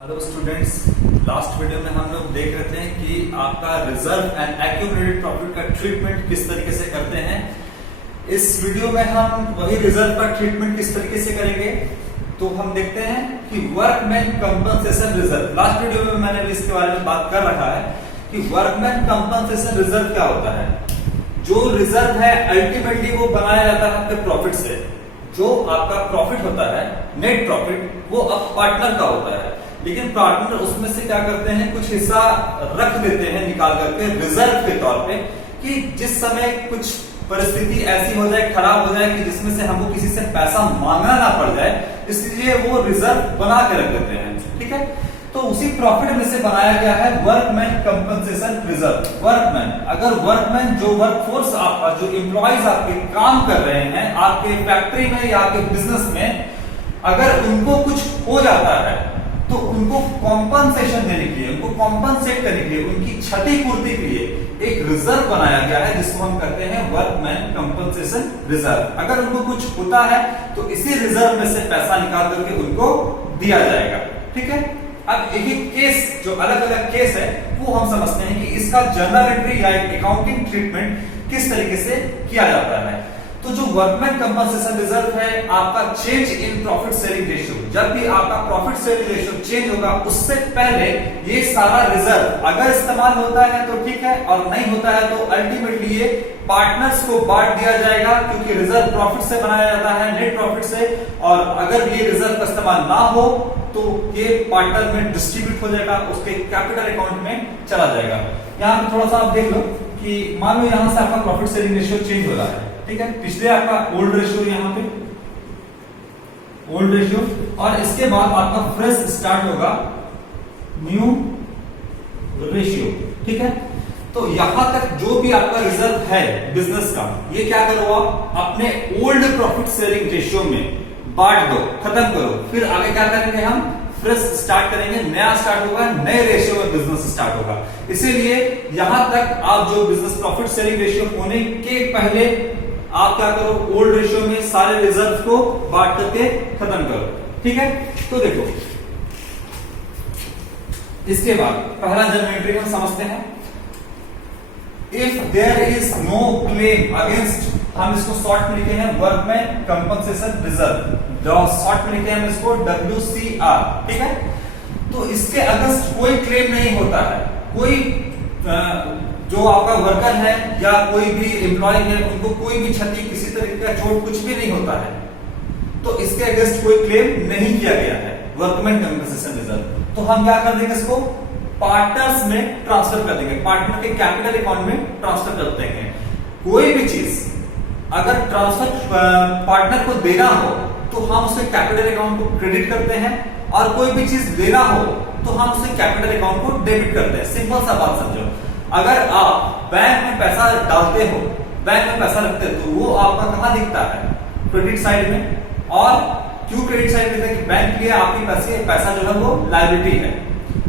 Hello students, last video में हम लोग देख रहे थे कि आपका रिजर्व एंड एक्यूमुलेटेड प्रॉफिट का ट्रीटमेंट किस तरीके से करते हैं। इस वीडियो में हम वही रिजर्व का ट्रीटमेंट किस तरीके से करेंगे। तो हम देखते हैं कि workman compensation reserve. Last video में मैंने भी इसके बारे में बात कर रखा है कि वर्कमैन कंपनसेशन रिजर्व क्या होता है। जो रिजर्व है अल्टीमेटली वो बनाया जाता है आपके प्रॉफिट से। जो आपका प्रॉफिट होता है, नेट प्रॉफिट, वो अब पार्टनर का होता है, लेकिन पार्टनर उसमें से क्या करते हैं, कुछ हिस्सा रख देते हैं निकाल करके रिजर्व के तौर पे, कि जिस समय कुछ परिस्थिति ऐसी हो जाए, खराब हो जाए कि जिसमें से हमको किसी से पैसा मांगना ना पड़ जाए, इसलिए वो रिजर्व बना के रख देते हैं। ठीक है, तो उसी प्रॉफिट में से बनाया गया है वर्कमैन कंपनसेशन रिजर्व। वर्कमैन, अगर वर्कमैन जो वर्कफोर्स आपका, जो एम्प्लॉइज आपके काम कर रहे हैं आपके फैक्ट्री में या आपके बिजनेस में, अगर उनको कुछ हो जाता है तो उनको कॉम्पनसेशन देने के लिए, उनको कॉम्पनसेट करने के लिए, उनकी क्षतिपूर्ति के लिए एक रिजर्व बनाया गया है जिसको हम कहते हैं वर्कमैन कंपनसेशन रिजर्व। अगर उनको कुछ होता है तो इसी रिजर्व में से पैसा निकाल करके उनको दिया जाएगा। ठीक है, अब एक एक केस, जो अलग अलग केस है, वो हम समझते हैं कि इसका जर्नल एंट्री या अकाउंटिंग ट्रीटमेंट किस तरीके से किया जाता है। तो जो वर्कमैन कंपनसेशन रिजर्व है, आपका change in profit sharing ratio, जब भी आपका प्रॉफिट शेयरिंग रेशियो चेंज होगा उससे पहले ये सारा रिजर्व अगर इस्तेमाल होता है तो ठीक है, और नहीं होता है तो अल्टीमेटली ये पार्टनर्स को बांट दिया जाएगा, क्योंकि रिजर्व प्रॉफिट से बनाया जाता है, नेट प्रॉफिट से। और अगर ये रिजर्व का इस्तेमाल ना हो तो ये पार्टनर में डिस्ट्रीब्यूट हो जाएगा, उसके कैपिटल अकाउंट में चला जाएगा। यहाँ पे थोड़ा सा आप देख लो कि मान लो यहाँ से आपका प्रॉफिट शेयरिंग रेशियो चेंज हो रहा है। ठीक है, पिछले आपका ओल्ड रेशियो, यहाँ पे ओल्ड रेशियो, और इसके बाद आपका फ्रेश स्टार्ट होगा न्यू रेशियो। ठीक है, तो यहां तक जो भी आपका रिजर्व है बिजनेस का, ये क्या करो, आप अपने ओल्ड प्रॉफिट शेयरिंग रेशियो में बांट दो, खत्म करो। फिर आगे क्या करेंगे, हम फ्रेश स्टार्ट करेंगे, नया स्टार्ट होगा, नए रेशियो में बिजनेस स्टार्ट होगा। इसीलिए यहां तक आप जो बिजनेस प्रॉफिट शेयरिंग रेशियो होने के पहले आप क्या करो, ओल्ड रेशियो में सारे रिजर्व को बांट करके खत्म करो। ठीक है, तो देखो इसके बाद पहला जर्नल एंट्री हम समझते हैं। If there is no claim against, हम इसको शॉर्ट में लिखे हैं वर्कमैन कंपनसेशन रिजर्व, शॉर्ट में लिखे हैं इसको WCR। ठीक है, तो इसके अगेंस्ट कोई क्लेम नहीं होता है, कोई जो आपका वर्कर है या कोई भी एम्प्लॉय है, उनको कोई भी क्षति, किसी तरीके का चोट, कुछ भी नहीं होता है, तो इसके अगेंस्ट कोई क्लेम नहीं किया गया है वर्कमैन कंपनसेशन रिजर्व। तो हम क्या कर देंगे, इसको पार्टनर्स में ट्रांसफर कर देंगे, पार्टनर के कैपिटल अकाउंट में ट्रांसफर कर देंगे। कोई भी चीज अगर ट्रांसफर पार्टनर को देना हो तो हम उसके कैपिटल अकाउंट को क्रेडिट करते हैं, और कोई भी चीज लेना हो तो हम उसके कैपिटल अकाउंट को डेबिट करते हैं। सिंपल सा बात समझो, अगर आप बैंक में पैसा डालते हो, बैंक में पैसा रखते हो, तो वो आपका कहां दिखता है, क्रेडिट साइड में। और क्यों क्रेडिट साइड में, कि बैंक के लिए आपके पैसा जो है वो लायबिलिटी है,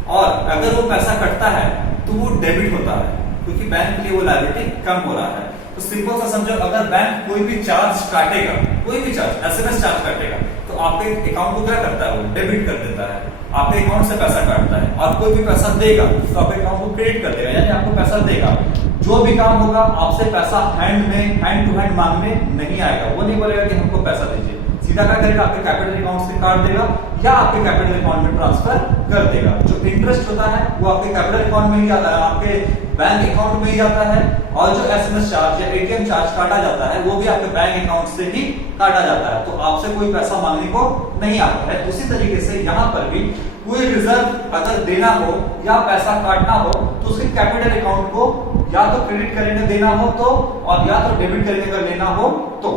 और अगर वो पैसा कटता है तो वो डेबिट होता है, क्योंकि बैंक के लिए वो लायबिलिटी कम हो रहा है। तो सिंपल सा समझो, अगर बैंक कोई भी चार्ज काटेगा, कोई भी चार्ज, SMS चार्ज काटेगा, तो आपके अकाउंट को क्या करता है, वो डेबिट कर देता है, आपके अकाउंट से पैसा काटता है। और कोई भी पैसा देगा तो आपके अकाउंट को क्रेडिट कर देगा, यानी आपको पैसा देगा। जो भी काम होगा आपसे पैसा हैंड टू हैंड मांगने नहीं आएगा, वो नहीं बोलेगा कि हमको पैसा दीजिए, सीधा क्या करेगा, आपके कैपिटल अकाउंट से काट देगा या आपके कैपिटल अकाउंट में ट्रांसफर कर देगा। जो इंटरेस्ट होता है वो आपके कैपिटल अकाउंट में ही आता है, आपके बैंक अकाउंट में ही जाता है, और जो SMS चार्ज या ATM चार्ज काटा जाता है वो भी आपके बैंक अकाउंट से ही काटा जाता है, तो आपसे कोई पैसा मांगने को नहीं आता है। उसी तरीके से यहाँ पर भी कोई रिजर्व अगर देना हो या पैसा काटना हो तो उसके कैपिटल अकाउंट को या तो क्रेडिट करने देना हो तो, और या तो डेबिट करने का लेना हो तो।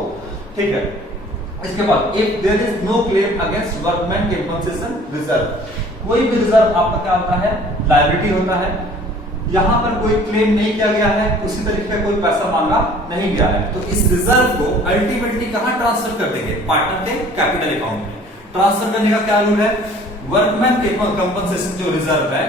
ठीक है, इसके बाद if there is no claim against workman compensation reserve, कोई भी रिजर्व आपका क्या होता है, लायबिलिटी होता है। यहां पर कोई क्लेम नहीं किया गया है, उसी तरीके का कोई पैसा मांगा नहीं गया है, तो इस रिजर्व को अल्टीमेटली कहां ट्रांसफर कर देंगे, पार्टनर के कैपिटल अकाउंट में। ट्रांसफर करने का क्या रूल है, वर्कमैन कंपनसेशन जो रिजर्व है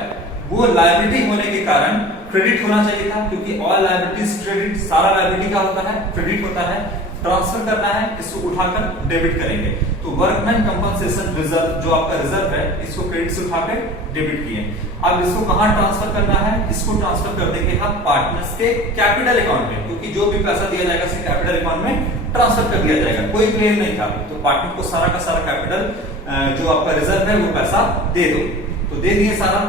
वो लायबिलिटी होने के कारण क्रेडिट होना चाहिए था, क्योंकि ऑल लायबिलिटीज क्रेडिट, सारा लायबिलिटी का होता है, क्रेडिट होता है। ट्रांसफर करना है, इसको उठाकर डेबिट करेंगे। तो वर्कमैन कंपनसेशन रिजर्व जो आपका रिजर्व है इसको क्रेडिट से उठा के डेबिट किए। अब इसको कहां ट्रांसफर करना है, इसको ट्रांसफर कर देंगे हम पार्टनर्स के कैपिटल अकाउंट में, क्योंकि जो भी पैसा दिया जाएगा उसे कैपिटल अकाउंट में ट्रांसफर कर दिया जाएगा, कोई क्लेम नहीं था। तो पार्टनर को सारा का सारा कैपिटल जो आपका रिजर्व है वो पैसा दे दो। तो दे दिए सारा,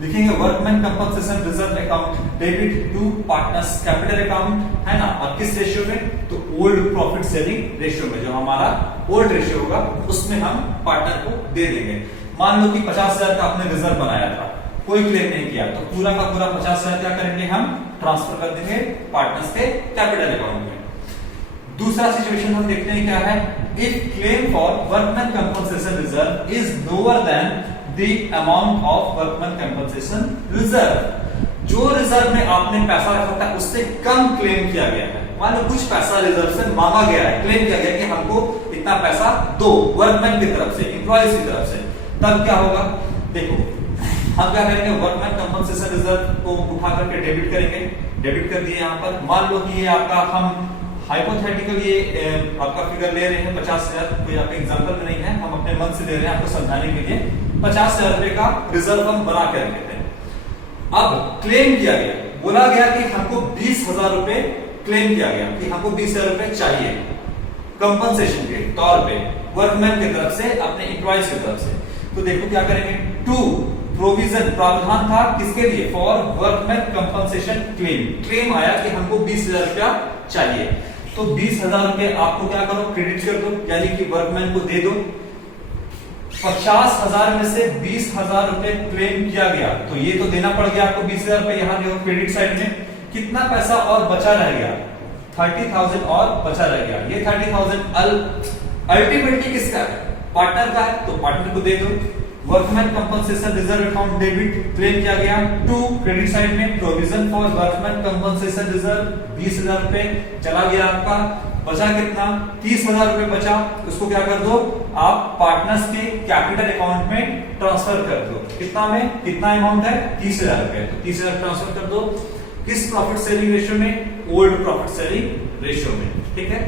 लिखेंगे workman compensation reserve account debit to partners capital account, है ना। और किस रेशियो में, तो ओल्ड प्रॉफिट शेयरिंग रेशियो में, जो हमारा ओल्ड रेशियो होगा उसमें हम पार्टनर को दे देंगे। मान लो कि 50,000 का आपने रिजर्व बनाया था, कोई क्लेम नहीं किया, तो पूरा का पूरा 50,000 क्या करेंगे हम ट्रांसफर कर देंगे पार्टनर्स के कैपिटल अकाउंट में। दूसरा सिचुएशन हम देखते हैं क्या है, if claim for workman compensation reserve is lower than the amount of workman compensation reserve, जो रिजर्व में आपने पैसा रखा था उससे कम क्लेम किया गया है। मान लो कुछ पैसा रिजर्व से मांगा गया है, क्लेम किया गया कि हमको इतना पैसा दो वर्कमैन की तरफ से, एम्प्लॉइज की तरफ से, तब क्या होगा, देखो हम क्या करेंगे, वर्कमैन कंपनसेशन रिजर्व को उठा करके डेबिट करेंगे। डेबिट कर दिए यहाँ पर, मान लो कि ये आपका हम हाइपोथेटिकल ये आपका फिगर ले रहे हैं 50,000, कोई आपका एग्जांपल में नहीं है, हम अपने मन से ले रहे हैं आपको समझाने के लिए। 50,000 रुपए का रिजर्व हम बना के रखे थे। अब क्लेम किया गया, बोला गया कि हमको 20,000 रुपए क्लेम किया गया कि हमको 20,000 रुपए चाहिए कंपनसेशन के तौर पे वर्कमैन की तरफ से, अपने एम्प्लॉइज की तरफ से। तो देखो क्या करेंगे, टू प्रोविजन प्रावधान था किसके लिए, for workman compensation claim, claim आया कि हमको 20,000 रुपया चाहिए, तो 20,000 रुपए आपको क्या करो क्रेडिट कर दो, यानी कि वर्कमैन को दे दो। 50,000 में से 20,000 रुपए क्लेम किया गया, तो ये तो देना पड़ गया आपको 20,000 रुपए, यहाँ देखो क्रेडिट साइड में कितना पैसा और बचा रह गया, 30,000 और बचा रह गया। ये 30,000 अल्टीमेटली किसका है, पार्टनर का है, तो पार्टनर को दे दो। Workman compensation reserve account debit claim किया गया, टू क्रेडिट साइड में provision for workman compensation reserve 20,000 रुपए चला गया आपका, बचा कितना 30,000 रुपए बचा, उसको क्या कर दो आप पार्टनर्स के कैपिटल अकाउंट में ट्रांसफर कर दो। कितना में, कितना अमाउंट है 30,000 रुपए, तो 30,000 ट्रांसफर कर दो किस प्रॉफिट शेयरिंग रेशियो में, ओल्ड प्रॉफिट शेयरिंग रेशियो में, ठीक है।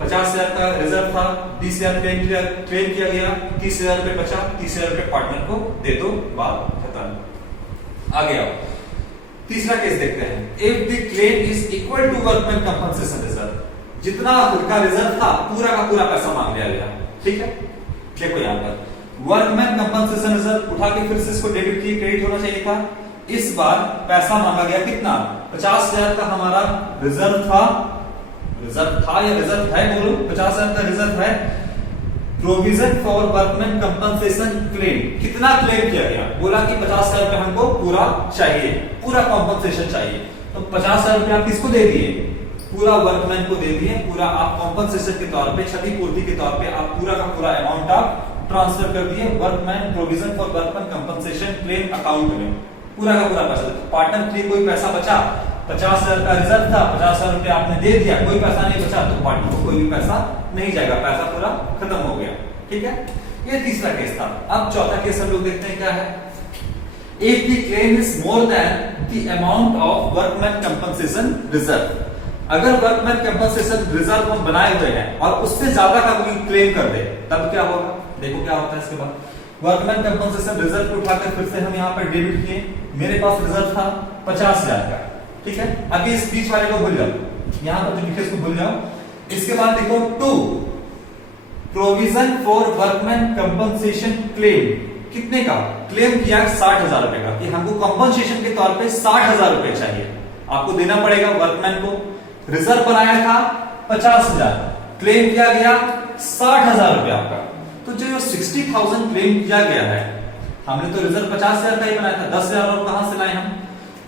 50,000 का रिजर्व था, 20,000 क्लेम किया गया, 30,000 रुपए बचा, 30,000 रुपए पार्टनर को दे दो, बात खत्म। आगे आओ, तीसरा केस देखते हैं, if the claim is equal to workman compensation reserve, जितना उनका रिजर्व था पूरा का पूरा पैसा मांग लिया गया, ठीक है। देखो यहाँ पर वर्कमैन कंपनसेशन रिजर्व उठा के फिर से इसको डेबिट की, क्रेडिट होना चाहिए था। इस बार पैसा मांगा गया कितना, 50,000 का हमारा रिजर्व था, या रिजर्व है, बोलो 50,000 का रिजर्व है। Provision for workman compensation claim, कितना क्लेम किया गया, बोला कि 50,000 रुपए हमको पूरा चाहिए, पूरा कंपनसेशन चाहिए, तो 50,000 रुपए आप किसको दे दिए, पूरा वर्कमैन को दे दिए, पूरा आप कंपनसेशन के तौर पे, क्षतिपूर्ति के तौर पे आप पूरा का पूरा अमाउंट आप ट्रांसफर कर दिए workman provision for workman compensation claim account में, पूरा का पूरा पैसा। तो पार्टनर के लिए कोई पैसा बचा, 50,000 का रिजर्व था, 50,000 रुपए आपने दे दिया, कोई पैसा नहीं बचा, तो पार्टनर को कोई भी पैसा नहीं जाएगा, पैसा पूरा खत्म हो गया, ठीक है। ये तीसरा केस था। अब चौथा केस हम लोग देखते हैं क्या है, if the claim is more than the amount of workman compensation reserve, अगर वर्कमैन कंपनसेशन रिजर्व हम बनाए हुए हैं और उससे ज्यादा का कोई क्लेम कर दे, तब क्या होगा, देखो क्या होता है इसके बाद। वर्कमैन कंपनसेशन रिजर्व को उठाकर फिर से हम यहाँ पर डेबिट किए, मेरे पास रिजर्व था 50,000 का, ठीक है। अभी इस बीच वाले को भूल जाओ, यहां पर जो लिखे इसको भूल जाओ। इसके बाद देखो to provision for workman compensation claim, कितने का क्लेम किया, 60,000 रुपए का, कि हमको कंपनसेशन के तौर पे 60,000 रुपए चाहिए, आपको देना पड़ेगा वर्कमैन को। रिजर्व बनाया था 50,000, क्लेम किया गया 60,000 रुपए आपका, तो जो 60,000 क्लेम किया गया है, हमने तो रिजर्व 50,000 का ही बनाया था, 10,000 और कहां से लाए हम,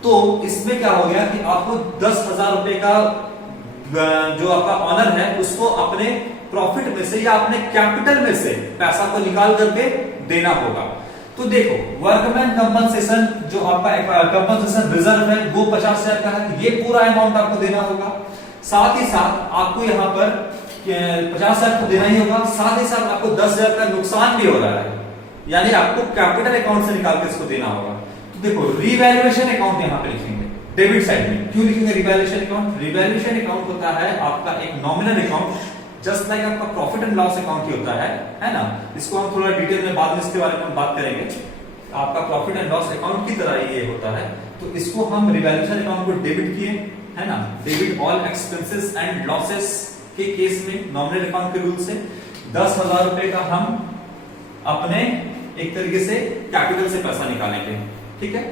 तो इसमें क्या हो गया कि आपको 10,000 रुपए का जो आपका ऑनर है उसको अपने प्रॉफिट में से या अपने कैपिटल में से पैसा को निकाल करके देना होगा। तो देखो वर्कमैन कंपनसेशन जो आपका कंपनसेशन रिजर्व है वो 50,000 का है, ये पूरा अमाउंट आपको देना होगा। साथ ही साथ आपको यहाँ पर 50,000 को देना ही होगा, साथ ही साथ आपको 10,000 का नुकसान भी हो रहा है, यानी आपको कैपिटल अकाउंट से निकाल के इसको देना होगा। तो देखो रिवैल्यूएशन अकाउंट यहाँ पे लिखेंगे डेबिट साइड में। क्यों लिखेंगे रिवैल्यूएशन अकाउंट? रिवैल्यूएशन अकाउंट होता है आपका एक नॉमिनल अकाउंट जस्ट लाइक आपका प्रॉफिट एंड लॉस अकाउंट ही होता है ना। इसको हम थोड़ा डिटेल में बाद में इसके बारे में हम बात करेंगे। आपका प्रॉफिट एंड लॉस अकाउंट की तरह ये होता है। तो इसको हम रिवैल्यूएशन अकाउंट को डेबिट किए, है ना, debit all expenses and losses के केस में नॉमिनल अकाउंट के रूल से 10,000 रुपए का हम अपने एक तरीके से कैपिटल से पैसा निकालेंगे, ठीक है।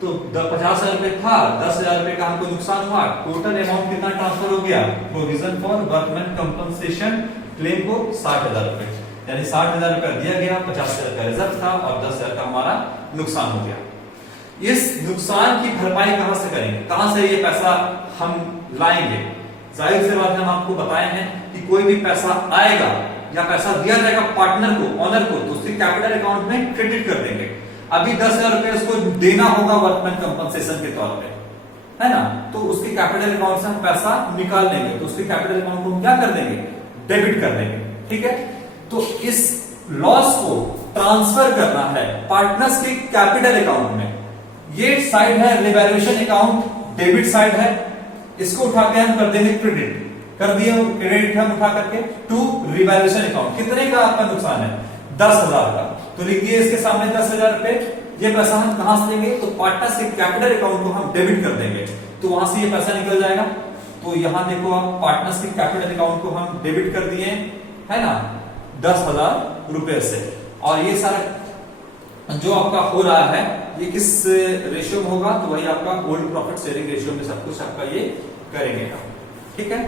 तो 50,000 रुपए था, 10,000 रुपए का हमको नुकसान हुआ, टोटल अमाउंट कितना ट्रांसफर हो गया, provision for workman compensation claim को 60,000 रुपए, यानी 60,000 रुपया दिया गया, 50,000 का रिजर्व था और 10,000 का हमारा नुकसान हो गया। इस नुकसान की भरपाई कहां से करेंगे, कहां से ये पैसा हम लाएंगे? जाहिर सी बात है, हम आपको बताए हैं कि कोई भी पैसा आएगा या पैसा दिया जाएगा पार्टनर को, ऑनर को, तो उसके कैपिटल अकाउंट में क्रेडिट कर देंगे। अभी 10,000 रुपए उसको देना होगा वर्कमैन कंपनसेशन के तौर पे, है ना, तो उसके कैपिटल अकाउंट से हम पैसा निकाल लेंगे, तो उसके कैपिटल अकाउंट को हम क्या कर देंगे, डेबिट कर देंगे, ठीक है। तो इस लॉस को ट्रांसफर करना है पार्टनर्स के कैपिटल अकाउंट में। ये साइड है रिवैल्यूएशन अकाउंट, डेबिट साइड है, इसको उठा के हम कर देंगे क्रेडिट, कर दिए क्रेडिट हम उठा करके टू रिवैल्यूएशन अकाउंट। कितने का आपका नुकसान है, 10,000 का, तो लिखिए इसके सामने 10,000 रुपए। ये पैसा हम कहां से लेंगे, तो पार्टनर्स के कैपिटल अकाउंट को हम डेबिट कर देंगे, तो वहां से ये पैसा निकल जाएगा। तो यहां देखो आप, पार्टनर्स के कैपिटल अकाउंट को हम डेबिट कर दिए, है ना, 10,000 रुपए से। और ये सारा जो आपका हो रहा है ये किस रेशियो में होगा, तो वही आपका ओल्ड प्रॉफिट शेयरिंग रेशियो में सब कुछ आपका ये करेंगे, ठीक है।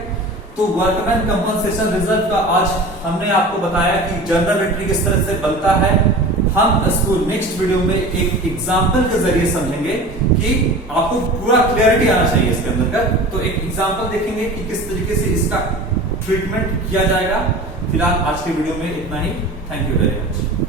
तो वर्कमैन कंपनसेशन रिजर्व का आज हमने आपको बताया कि जर्नल एंट्री किस तरह से बनता है। हम इसको नेक्स्ट वीडियो में एक एग्जांपल के जरिए समझेंगे कि आपको पूरा क्लियरिटी आना चाहिए इसके अंदर का। तो एक एग्जांपल देखेंगे कि किस तरीके से इसका ट्रीटमेंट किया जाएगा। फिलहाल आज के वीडियो में इतना ही। Thank you very much.